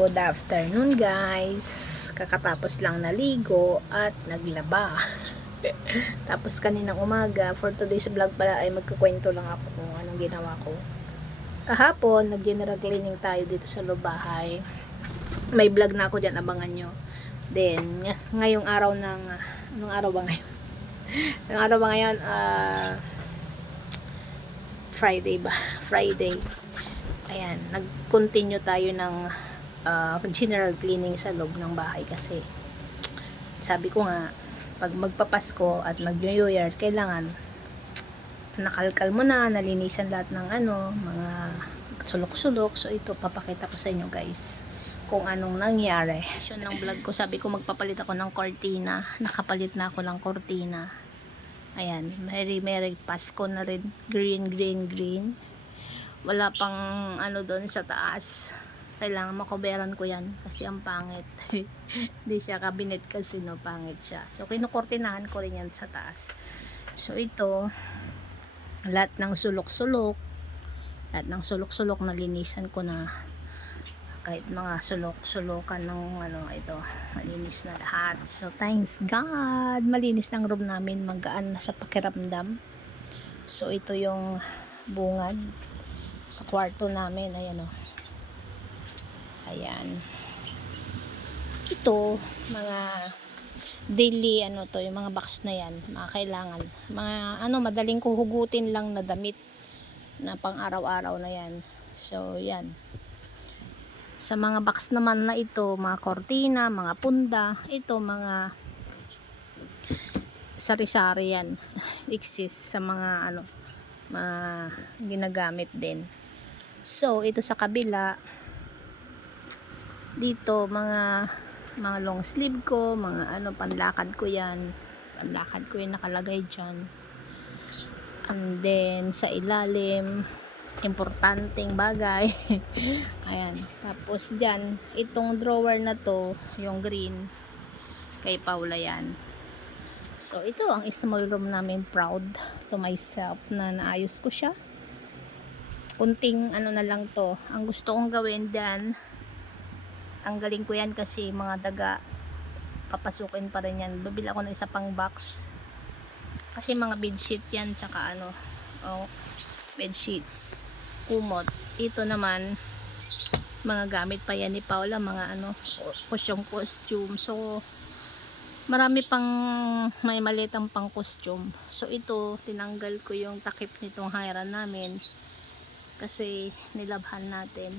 Good afternoon guys. Kakatapos lang naligo at naglaba. Tapos kaninang umaga, for today's vlog pala ay magkukwento lang ako kung anong ginawa ko. Kahapon, nag-general cleaning tayo dito sa loob bahay. May vlog na ako dyan, abangan nyo. Then, ngayong araw ng, anong araw ba ngayon? Anong araw ba ngayon? Friday ba? Friday. Ayan, nag-continue tayo ng general cleaning sa loob ng bahay kasi sabi ko nga pag magpapasko at mag-New Year kailangan nakalkal mo na, nalinisan lahat ng mga sulok-sulok. So ito papakita ko sa inyo guys kung anong nangyari. Yun ng vlog ko, sabi ko magpapalit ako ng cortina, nakapalit na ako ng cortina. Ayan, Merry Pasko na rin, green. Wala pang doon sa taas. Kailangan makoberan ko yan kasi ang pangit. Hindi siya cabinet kasi pangit siya. So kinukortinahan ko rin yan sa taas. So ito, lahat ng sulok-sulok nalinisan ko na. Kahit mga sulok-sulokan ng ito, malinis na lahat. So thanks God, malinis ng room namin, magaan na sa pakiramdam. So ito yung bungad sa kwarto namin, ayan o. Ayan. Ito, mga daily yung mga box na yan, mga kailangan. Mga madaling kuhugutin lang na damit na pang araw-araw na yan. So, yan. Sa mga box naman na ito, mga kortina, mga punda, ito mga sari-sari yan. Exist sa mga mga ginagamit din. So, ito sa kabila, dito mga long sleeve ko, mga panlakad ko yan nakalagay dyan. And then sa ilalim, importanteng bagay ayan, tapos dyan itong drawer na to, yung green, kay Paula yan. So ito ang small room namin, proud to myself na naayos ko siya. Kunting na lang to, ang gusto kong gawin dyan, tanggalin ko yan kasi mga daga papasukin pa rin yan. Babili ako ng isa pang box kasi mga bedsheet yan, tsaka bedsheets, kumot. Ito naman mga gamit pa yan ni Paula, mga costume. So marami pang may malitang pang costume. So ito tinanggal ko yung takip nitong hiran namin kasi nilabhan natin.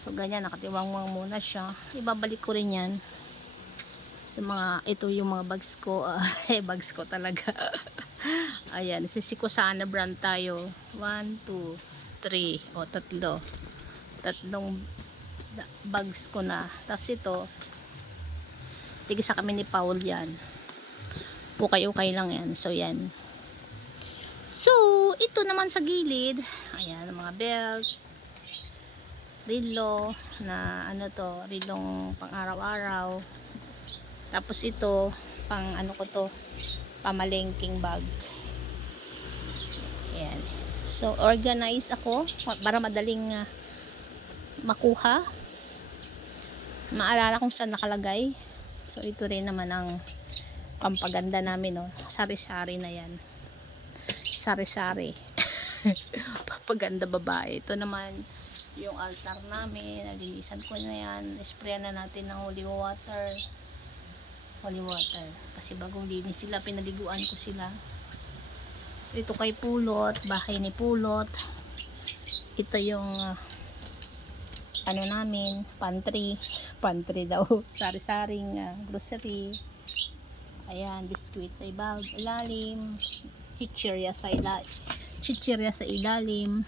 So ganyan, nakatiwangwang muna siya. Ibabalik ko rin yan sa ito yung mga bags ko. Bags ko talaga. Ayan, Sisikusana brand tayo. 1, 2, 3. Tatlong bags ko na. Tapos ito, tigisa kami ni Paul yan. Ukay-ukay lang yan. So yan. So, ito naman sa gilid. Ayan, mga belt, rilo na rilong pang araw-araw. Tapos ito pang ko to, pamalengking bag. Ayan. So organize ako para madaling makuha, maalala kung saan nakalagay. So ito rin naman ang pampaganda namin, sari-sari na yan, sari-sari. Pampaganda babae. Ito naman yung altar namin, nalinisan ko na yan, sprayan na natin ng holy water kasi bagong linis sila, pinaliguan ko sila. So ito kay Pulot, bahay ni Pulot. Ito yung namin, pantry daw, sari-saring grocery. Ayan, biscuit sa ilalim, chichirya sa ilalim.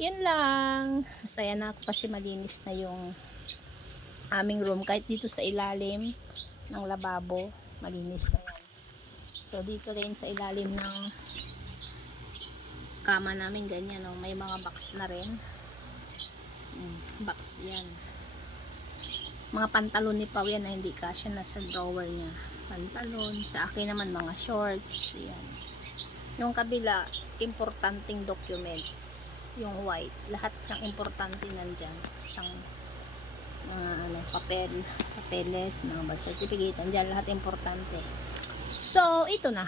Yun lang. Masaya na ako kasi malinis na yung aming room. Kahit dito sa ilalim ng lababo, malinis na yan. So dito rin sa ilalim ng kama namin, ganyan may mga box na rin. Box yan. Mga pantalon ni Pau yan na hindi kasya, nasa drawer niya. Pantalon. Sa akin naman mga shorts. Yan. Yung kabila, importanteng documents. yung white. Lahat ng importante nandyan. Isang mga papeles, mga birth certificate, nandyan lahat importante. So, ito na.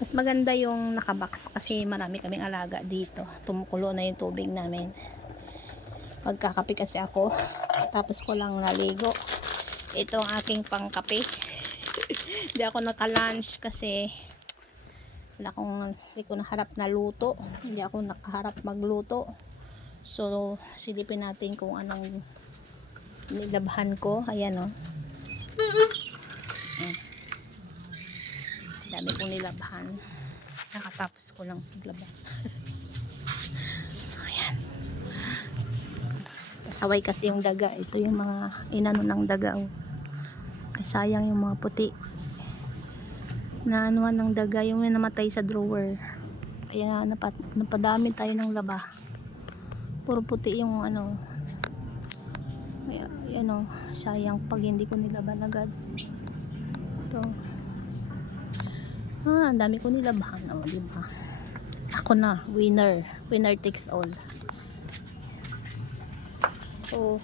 Mas maganda yung nakabox kasi marami kaming alaga dito. Tumukulo na yung tubig namin. Magkakape kasi ako. Tapos ko lang naligo. Ito ang aking pangkape. Hindi ako naka-lunch kasi hindi ko naharap na luto. Hindi ako nakaharap magluto. So, silipin natin kung anong nilabhan ko. Ayan o. Dami kong nilabhan. Nakatapos ko lang maglaba. Ayan. Saway kasi yung daga. Ito yung mga inano ng daga. Oh. Ay, sayang yung mga puti. Naanuhan ng daga yung namatay sa drawer. Kaya napadami tayo ng laba. Puro puti yung ano. Ayan o. Sayang pag hindi ko nilaban agad. Ito. Ang dami ko nilabahan. O, diba? Ako na, winner. Winner takes all. So,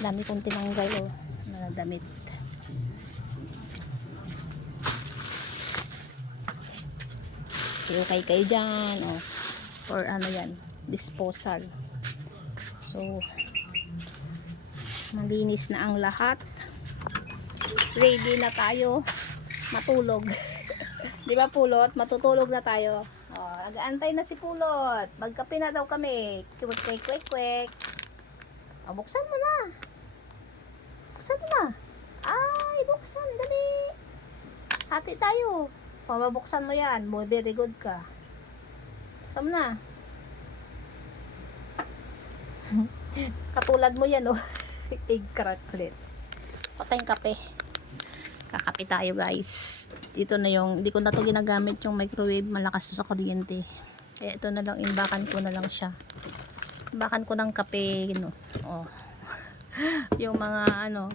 dami kong tinanggal o. Mga damit. Okay kayo dyan. O. Or ano yan. Disposal. So, malinis na ang lahat. Ready na tayo matulog. Di ba Pulot? Matutulog na tayo. Oh, nag-aantay na si Pulot. Magkape na daw kami. Kwek, kwek, kwek. Oh, buksan mo na. Buksan mo na. Ay, buksan. Dali. Hati tayo. Pababuksan mo yan. Very good ka. Buksan mo na. Katulad mo yan, oh. Egg cracklets. Patay yung kape. Kakape tayo, guys. Dito na yung, hindi ko na to ginagamit yung microwave, malakas to sa kuryente. Kaya ito na lang, imbakan ko na lang siya. Imbakan ko ng kape, no. Oh. Yung mga, ano,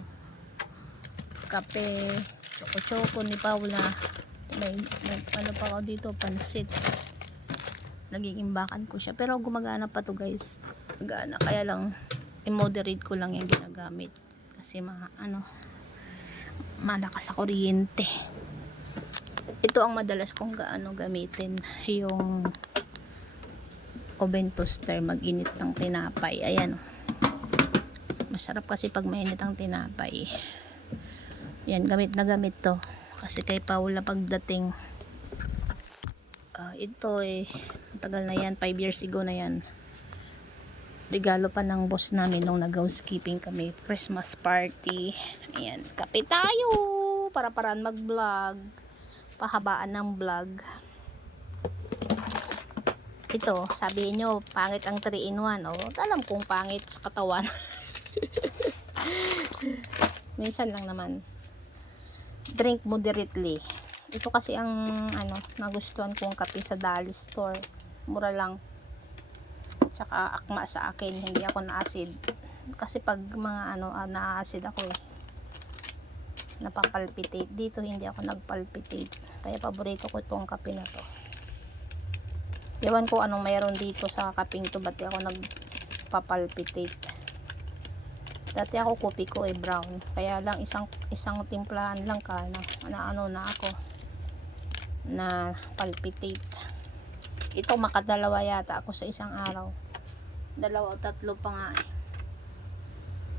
kape, choco-choco ni Paula. May ano pa ako dito, pansit. Naging imbakan ko siya. Pero gumagana pa to, guys. Gumagana. Kaya lang, i-moderate ko lang yung ginagamit. Kasi malakas sa kuryente. Ito ang madalas kong gamitin, yung oven toaster, mag-init ng tinapay. Ayan, masarap kasi pag mainit ang tinapay. Yan, gamit na gamit to kasi kay Paula pagdating ito matagal na yan, 5 years ago na yan. Regalo pa ng boss namin nung nag-housekeeping kami, Christmas party. Ayan, kape tayo para paraan mag-vlog, pahabaan ng vlog. Ito, sabihin nyo pangit ang 3-in-1. Alam kong pangit sa katawan. Minsan lang naman. Drink moderately. Ito kasi ang nagustuhan kong kape sa Dali Store, mura lang. Tsaka akma sa akin, hindi ako na-acid. Kasi pag mga na-acid ako napapalpitate. Dito hindi ako nagpalpitate. Kaya paborito ko itong kape na to. Ewan ko anong mayroon dito sa kapeng to, ba't ako nagpapalpitate. Dati ako kopi ko brown. Kaya lang isang timplahan lang na ako na palpitate. Ito makadalawa yata ako sa isang araw. 2 o 3 pa nga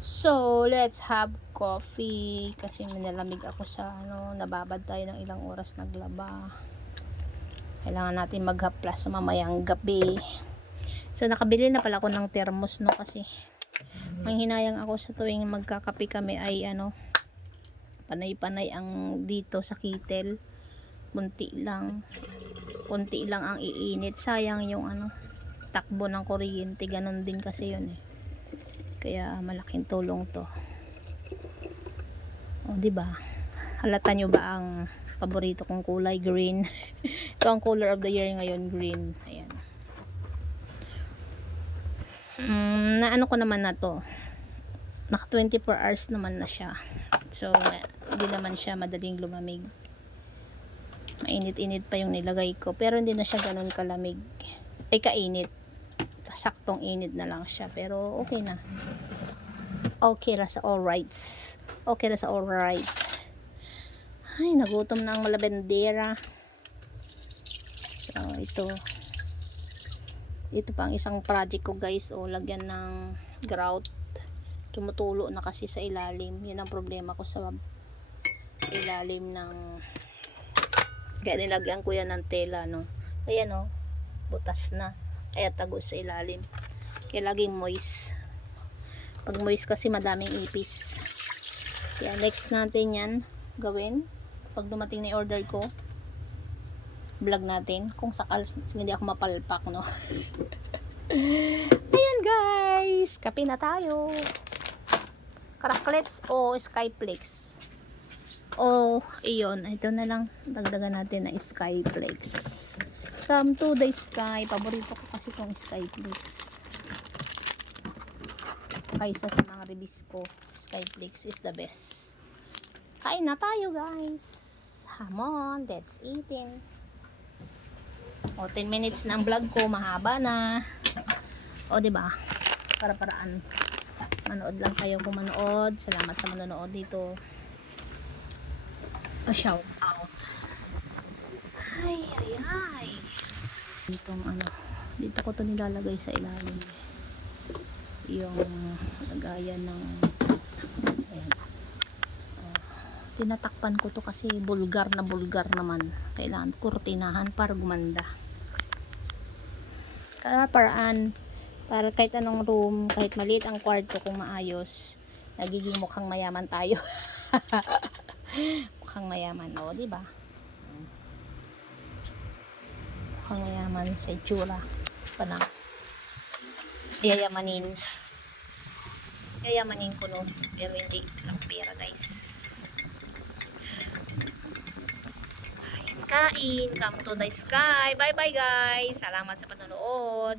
So, let's have coffee. Kasi minalamig ako sa nababad tayo ng ilang oras naglaba. Kailangan natin maghaplas sa mamayang gabi. So, nakabili na pala ako ng thermos, kasi manghinayang ako sa tuwing magkakape kami ay panay-panay ang dito sa kettle. Kunti lang ang iinit. Sayang yung takbo ng kuryente. Ganon din kasi yun Kaya malaking tulong to. Diba? Halata nyo ba ang paborito kong kulay? Green. Ito ang color of the year ngayon, green. Ayan. Naano ko naman na to. Naka 24 hours naman na siya. So, hindi naman siya madaling lumamig. Mainit-init pa yung nilagay ko. Pero hindi na siya ganun kalamig. Ay, kainit. Saktong init na lang siya. Pero okay na. Okay na sa alright. Okay na sa alright. Ay, nagutom na ang malabendera. So, ito pa ang isang project ko guys. O, lagyan ng grout. Tumutulo na kasi sa ilalim. Yun ang problema ko sa ilalim ng, kaya nilagyan ko yan ng tela, no. Ayan, oh, butas na, kaya tagos sa ilalim, kaya laging moist. Pag moist kasi madaming ipis. Kaya next natin yan gawin pag dumating na order ko, vlog natin kung sakal hindi ako mapalpak, no. Ayan guys, kape na tayo. Cracklets o Skyflex. Oh, iyon. Ito na lang. Dagdagan natin na Skyflex. Come to the sky. Paborito ko kasi itong Skyflex. Kaysa sa mga release ko, Skyflex is the best. Kain na tayo guys. Hamon, let's eating. O, 10 minutes na ang vlog ko. Mahaba na. O, diba? Para-paraan. Manood lang kayo kung manood. Salamat sa manonood dito. Shout out. Ay. Dito ko to nilalagay sa ilalim. Yung lagayan ng, ayan. Tinatakpan ko to kasi bulgar naman. Kailangan kurtinahan para gumanda. Paraan para kahit anong room, kahit maliit ang kwarto, kung maayos, nagiging mukhang mayaman tayo. Mukhang mayaman, o, diba? Mukhang mayaman sa itsura pa na. Yayamanin ko, no, pero hindi lang pera guys. Kain, come to the sky. Bye bye guys, salamat sa panonood.